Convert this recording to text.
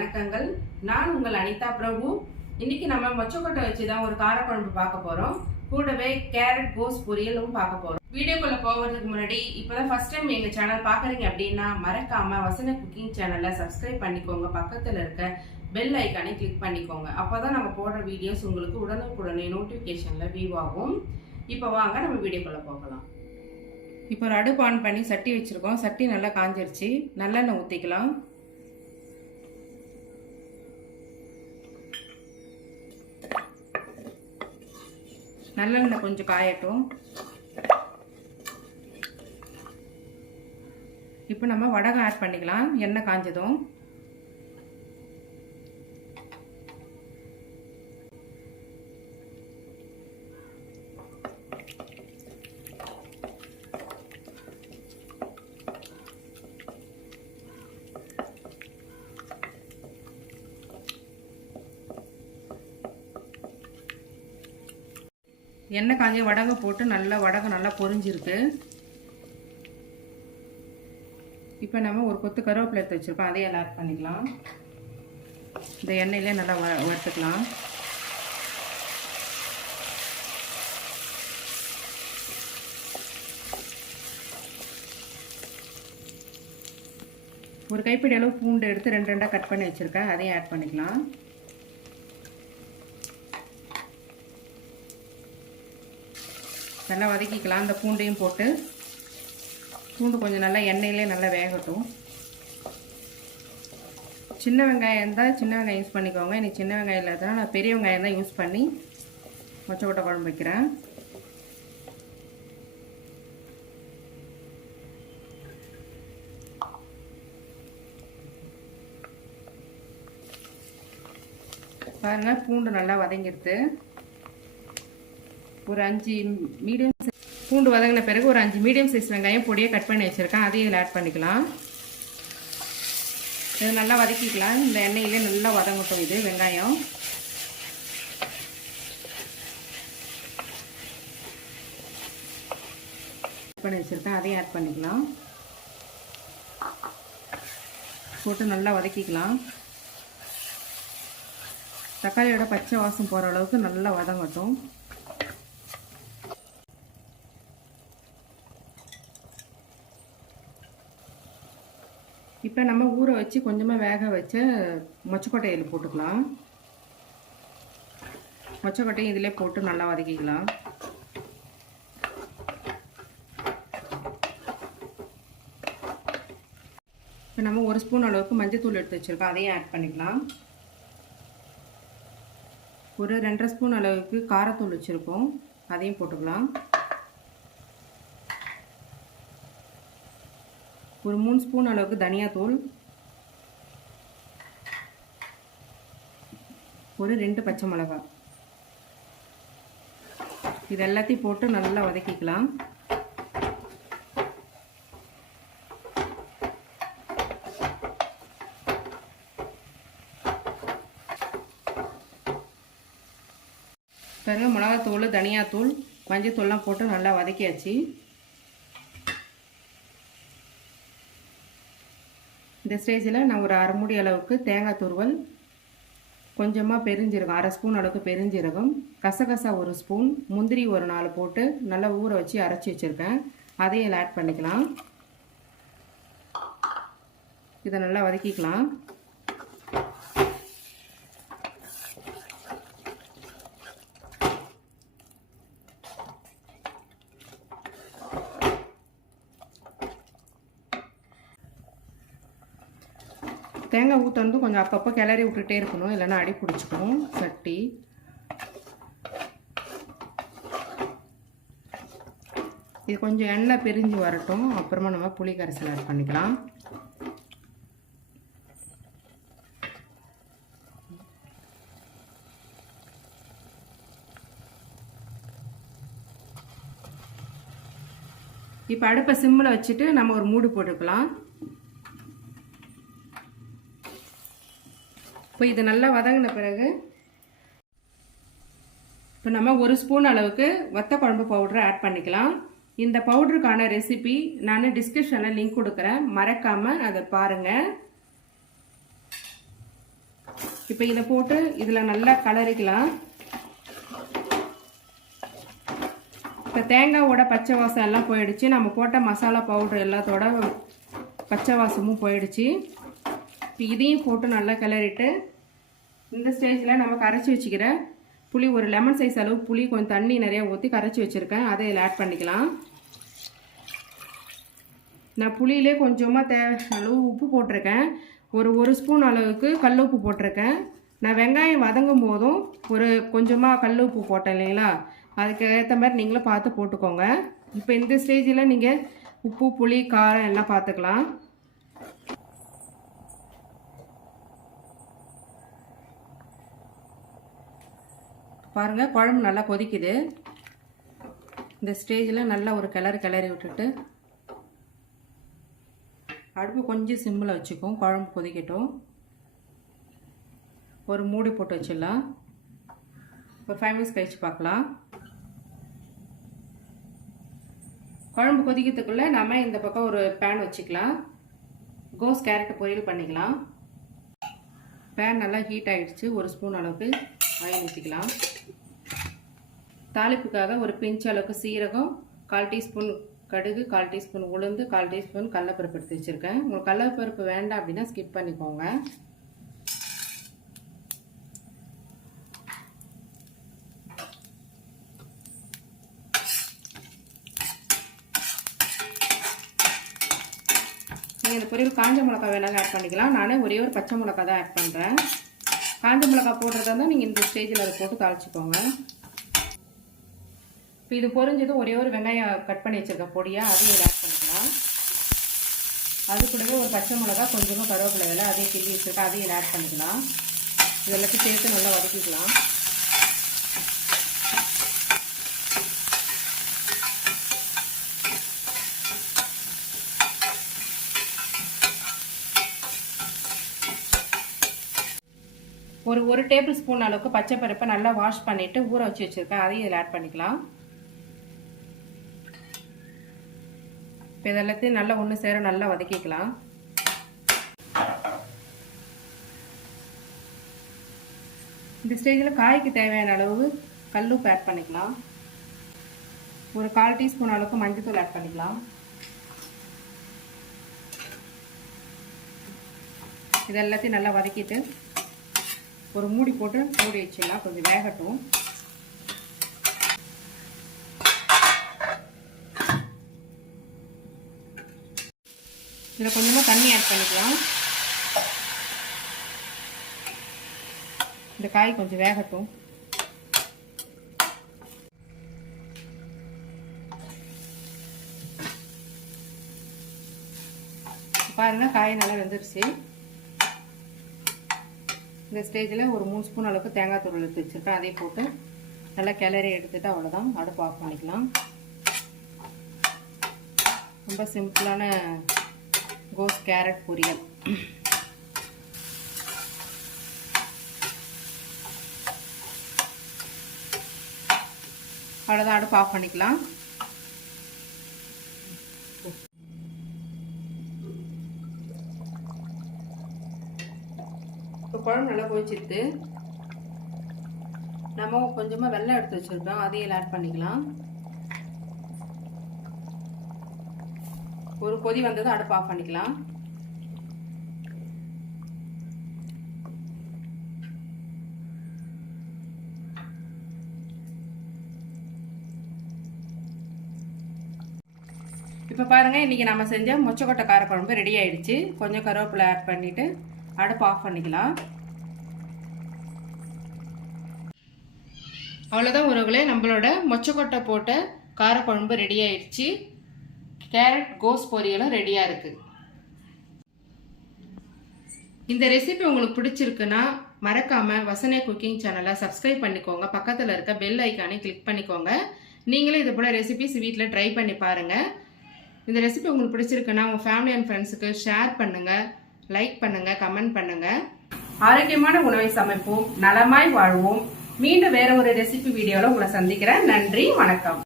வணக்கங்கள். நான் உங்கள் அனிதா பிரபு. இன்னைக்கு நம்ம மொச்சக்கொட்டை வச்சு தான் ஒரு காரக்குழம்பு பார்க்க போறோம். கூடவே கேரட் கோஸ் பொரியலும் பார்க்க போறோம். வீடியோக்குள்ள போகிறதுக்கு முன்னாடி இப்பதான் ஃபர்ஸ்ட் டைம் எங்க சேனல் பாக்குறீங்க அப்படின்னா மறக்காம வசன குக்கிங் சேனலை சப்ஸ்கிரைப் பண்ணிக்கோங்க. பக்கத்துல இருக்க பெல் ஐக்கானை கிளிக் பண்ணிக்கோங்க. அப்பதான் நம்ம போடுற வீடியோஸ் உங்களுக்கு உடனுக்குடனே நோட்டிபிகேஷன்ல வியூ ஆகும். இப்போ வாங்க நம்ம வீடியோக்குள்ள போகலாம். இப்போ ஒரு அடுப்பு ஆன் பண்ணி சட்டி வச்சிருக்கோம். சட்டி நல்லா காஞ்சிருச்சு. நல்லெண்ணெய் ஊற்றிக்கலாம். நல்லெண்ணெய் கொஞ்சம் காயட்டும். இப்போ நம்ம வடகம் ஆட் பண்ணிக்கலாம். எண்ணெய் காஞ்சதும் எண்ணெய் காஞ்சி வடகம் போட்டு வடகம் நல்லா பொரிஞ்சிருக்கு. இப்போ நம்ம ஒரு கொத்து கருவேப்பிலை எடுத்து வச்சுருக்கோம். அதையும் ஆட் பண்ணிக்கலாம். இந்த எண்ணெயிலே நல்லா வறுத்துக்கலாம். ஒரு கைப்பிடி அளவு பூண்டு எடுத்து ரெண்டு ரெண்டாக கட் பண்ணி வச்சுருக்கேன். அதையும் ஆட் பண்ணிக்கலாம். நல்லா வதக்கிக்கலாம். அந்த பூண்டையும் போட்டு பூண்டு கொஞ்சம் நல்லா எண்ணெயிலே நல்லா வேகட்டும். சின்ன வெங்காயம் இருந்தால் சின்ன வெங்காயம் யூஸ் பண்ணிக்கோங்க. எனக்கு சின்ன வெங்காயம் இல்லாதனால நான் பெரிய வெங்காயம் தான் யூஸ் பண்ணி மொச்சக்கொட்டை குழம்பு வைக்கிறேன். பாருங்கள், பூண்டு நல்லா வதங்கிடுது. ஒரு 5 மீடியம் பூண்டு வதங்கின பிறகு ஒரு 5 மீடியம் சைஸ் வெங்காயம் பொடியை கட் பண்ணி வச்சுருக்கேன். அதையும் இதில் ஆட் பண்ணிக்கலாம். இது நல்லா வதக்கிக்கலாம். இந்த எண்ணெயிலே நல்லா வதங்கட்டும். இது வெங்காயம் கட் பண்ணி வச்சுருக்கேன். அதையும் ஆட் பண்ணிக்கலாம். போட்டு நல்லா வதக்கிக்கலாம். தக்காளியோட பச்சை வாசம் போகிற அளவுக்கு நல்லா வதங்கட்டும். இப்போ நம்ம ஊற வச்சு கொஞ்சமாக வேக வச்ச மொச்சக்கொட்டையில் போட்டுக்கலாம். மொச்சக்கொட்டையும் இதிலே போட்டு நல்லா வதக்கிக்கலாம். இப்போ நம்ம ஒரு ஸ்பூன் அளவுக்கு மஞ்சள் தூள் எடுத்து வச்சுருக்கோம். அதையும் ஆட் பண்ணிக்கலாம். ஒரு 2.5 ஸ்பூன் அளவுக்கு காரத்தூள் வச்சுருக்கோம். அதையும் போட்டுக்கலாம். ஒரு 3 ஸ்பூன் அளவுக்கு தனியாத்தூள், ஒரு 2 பச்சை மிளகாய், இது எல்லாத்தையும் போட்டு நல்லா வதக்கிக்கலாம். பாருங்க, மிளகாத்தூள், தனியாத்தூள், மஞ்சள் தூள்லாம் போட்டு நல்லா வதக்கியாச்சு. இந்த ஸ்டேஜில் நான் ஒரு அரை மூடி அளவுக்கு தேங்காய் துருவல், கொஞ்சமாக பெருஞ்சீரகம், 1/2 ஸ்பூன் அளவுக்கு பெருஞ்சீரகம், கசகசா 1 ஸ்பூன், முந்திரி ஒரு 4 போட்டு நல்லா ஊற வச்சு அரைச்சி வச்சுருக்கேன். அதையும் ஆட் பண்ணிக்கலாம். இதை நல்லா வதக்கிக்கலாம். தேங்காய் ஊற்றது கொஞ்சம் அப்பப்போ கிளறி விட்டுட்டே இருக்கணும், இல்லைன்னா அடி பிடிச்சிக்கணும் சட்டி. இது கொஞ்சம் எண்ணெய் பிரிஞ்சு வரட்டும். அப்புறமா நம்ம புளி கரைசல் ஆட் பண்ணிக்கலாம். இப்போ அடுப்பை சிம்மில் வச்சுட்டு நம்ம ஒரு மூடி போட்டுக்கலாம். இப்போ இது நல்லா வதங்கின பிறகு இப்போ நம்ம 1 ஸ்பூன் அளவுக்கு வத்த குழம்பு பவுடரை ஆட் பண்ணிக்கலாம். இந்த பவுடருக்கான ரெசிபி நான் டிஸ்கிரிப்ஷனில் லிங்க் கொடுக்குறேன், மறக்காமல் அதை பாருங்கள். இப்போ இதை போட்டு இதில் நல்லா கலரிக்கலாம். இப்போ தேங்காவோட பச்சை வாசம் எல்லாம் போயிடுச்சு. நம்ம போட்ட மசாலா பவுடர் எல்லாத்தோட பச்சை வாசமும் போயிடுச்சு. இப்போ இதையும் போட்டு நல்லா கிளறிட்டு இந்த ஸ்டேஜில் நம்ம கரைச்சி வச்சுக்கிற புளி, ஒரு லெமன் சைஸ் அளவு புளி கொஞ்சம் தண்ணி நிறையா ஊற்றி கரைச்சி வச்சுருக்கேன், அதை இதில் ஆட் பண்ணிக்கலாம். நான் புளியிலே கொஞ்சமாக தேவையான அளவு உப்பு போட்டிருக்கேன். ஒரு ஸ்பூன் அளவுக்கு கல் உப்பு போட்டிருக்கேன். நான் வெங்காயம் வதங்கும் போதும் கொஞ்சமாக கல் உப்பு போட்டேன் இல்லைங்களா, அதுக்கு ஏற்ற மாதிரி நீங்களும் பார்த்து போட்டுக்கோங்க. இப்போ இந்த ஸ்டேஜில் நீங்கள் உப்பு, புளி, காரம் எல்லாம் பார்த்துக்கலாம். பாருங்கள், குழம்பு நல்லா கொதிக்குது. இந்த ஸ்டேஜில் நல்லா ஒரு கிளறி விட்டுட்டு அடுப்பு கொஞ்சம் சிம்மில் வச்சுக்கோம். குழம்பு கொதிக்கட்டும். ஒரு மூடி போட்டு வச்சிடலாம். ஒரு 5 மினிட்ஸ் கழிச்சு பார்க்கலாம். குழம்பு கொதிக்கிறதுக்குள்ளே நம்ம இந்த பக்கம் ஒரு பேன் வச்சுக்கலாம். கோஸ் கேரட் பொரியல் பண்ணிக்கலாம். பேன் நல்லா ஹீட் ஆகிடுச்சு. ஒரு ஸ்பூன் அளவுக்கு ஆயில் ஊற்றிக்கலாம். தாளிப்புக்காக ஒரு பிஞ்ச் அளவுக்கு சீரகம், 1/4 டீஸ்பூன் கடுகு, 1/4 டீஸ்பூன் உளுந்து, 1/4 டீஸ்பூன் கடலைப்பருப்பு எடுத்து வச்சுருக்கேன். உங்களுக்கு கடலைப்பருப்பு வேண்டாம் அப்படின்னா ஸ்கிப் பண்ணிக்கோங்க. நீங்கள் இந்த பொரியல் காஞ்ச மிளகா வேணாலும் ஆட் பண்ணிக்கலாம். நானே ஒரே ஒரு பச்சை மிளகா தான் ஆட் பண்ணுறேன். காஞ்ச மிளகா போடுறதா இருந்தால் நீங்கள் இந்த ஸ்டேஜில் அதை போட்டு தாளிச்சுக்கோங்க. இப்போ இது பொரிஞ்சதும் ஒரே ஒரு வெங்காயம் கட் பண்ணி வச்சுருக்கேன் பொடியாக, அதையும் ஆட் பண்ணிக்கலாம். அது கூடவே ஒரு பச்சை மிளகா, கொஞ்சமாக கருவேப்பிலை இலை அதையும் கிள்ளி வச்சுருக்கேன், அதையும் ஆட் பண்ணிக்கலாம். இது எல்லாத்தையும் சேர்த்து நல்லா வதக்கிக்கலாம். ஒரு டேபிள் ஸ்பூன் அளவுக்கு பச்சை பருப்பை நல்லா வாஷ் பண்ணிவிட்டு ஊற வச்சு வச்சுருக்கேன், அதையும் இதில் ஆட் பண்ணிக்கலாம். இப்போ இதெல்லாத்தையும் நல்லா ஒன்று சேர நல்லா வதக்கிக்கலாம். இந்த ஸ்டேஜில் காய்க்கு தேவையான அளவு கல்லுப்பு ஆட் பண்ணிக்கலாம். ஒரு 1/4 டீஸ்பூன் அளவுக்கு மஞ்சள்தூள் ஆட் பண்ணிக்கலாம். இதெல்லாத்தையும் நல்லா வதக்கிட்டு ஒரு மூடி போட்டு மூடி வச்சிடலாம். கொஞ்சம் வேகட்டும். இதில் கொஞ்சமாக தண்ணி ஆட் பண்ணிக்கலாம். இந்த காய் கொஞ்சம் வேகட்டும். பாருங்க, காய் நல்லா வெந்துருச்சு. இந்த ஸ்டேஜில் ஒரு 3 ஸ்பூன் அளவுக்கு தேங்காய் தூள் எடுத்து வச்சுருக்கேன், அதை போட்டு நல்லா கிளறி எடுத்துட்டு அவ்வளோதான், அடுப்பு ஆஃப் பண்ணிக்கலாம். ரொம்ப சிம்பிளான கோஸ் கேரட் பொரியல். அவ்வளோதான், அடுப்பு ஆஃப் பண்ணிக்கலாம். இப்போ குழம்பு நல்லா கொதிச்சிட்டு நம்ம கொஞ்சமாக வெல்லம் எடுத்து வச்சுருக்கோம், அதையும் ஆட் பண்ணிக்கலாம். ஒரு கொதி வந்ததும் அடுப்பு ஆஃப் பண்ணிக்கலாம். இப்போ பாருங்கள், இன்றைக்கி நம்ம செஞ்ச மொச்சக்கொட்டை காரக்குழம்பு ரெடி ஆயிடுச்சு. கொஞ்சம் கருவேப்பிலை ஆட் பண்ணிவிட்டு அடுப்பு ஆஃப் பண்ணிக்கலாம். அவ்வளோதான் உறவுகளே, நம்மளோட மொச்சக்கொட்டை போட்ட காரக்குழம்பு ரெடி ஆயிடுச்சு. கேரட் கோஸ் பொரியலும் ரெடியாக இருக்குது. இந்த ரெசிபி உங்களுக்கு பிடிச்சிருக்குன்னா மறக்காமல் வசன்யா குக்கிங் சேனலை சப்ஸ்கிரைப் பண்ணிக்கோங்க. பக்கத்தில் இருக்க பெல் ஐக்கானை கிளிக் பண்ணிக்கோங்க. நீங்களே இது போல் ரெசிபிஸ் வீட்டில் ட்ரை பண்ணி பாருங்கள். இந்த ரெசிபி உங்களுக்கு பிடிச்சிருக்குன்னா உங்கள் ஃபேமிலி அண்ட் ஃப்ரெண்ட்ஸுக்கு ஷேர் பண்ணுங்கள், லைக் பண்ணுங்கள், கமெண்ட் பண்ணுங்கள். ஆரோக்கியமான உணவை சமைப்போம், நலமாய் வாழ்வோம். மீண்டும் வேற ஒரு ரெசிபி வீடியோவில் உங்களை சந்திக்கிறேன். நன்றி, வணக்கம்.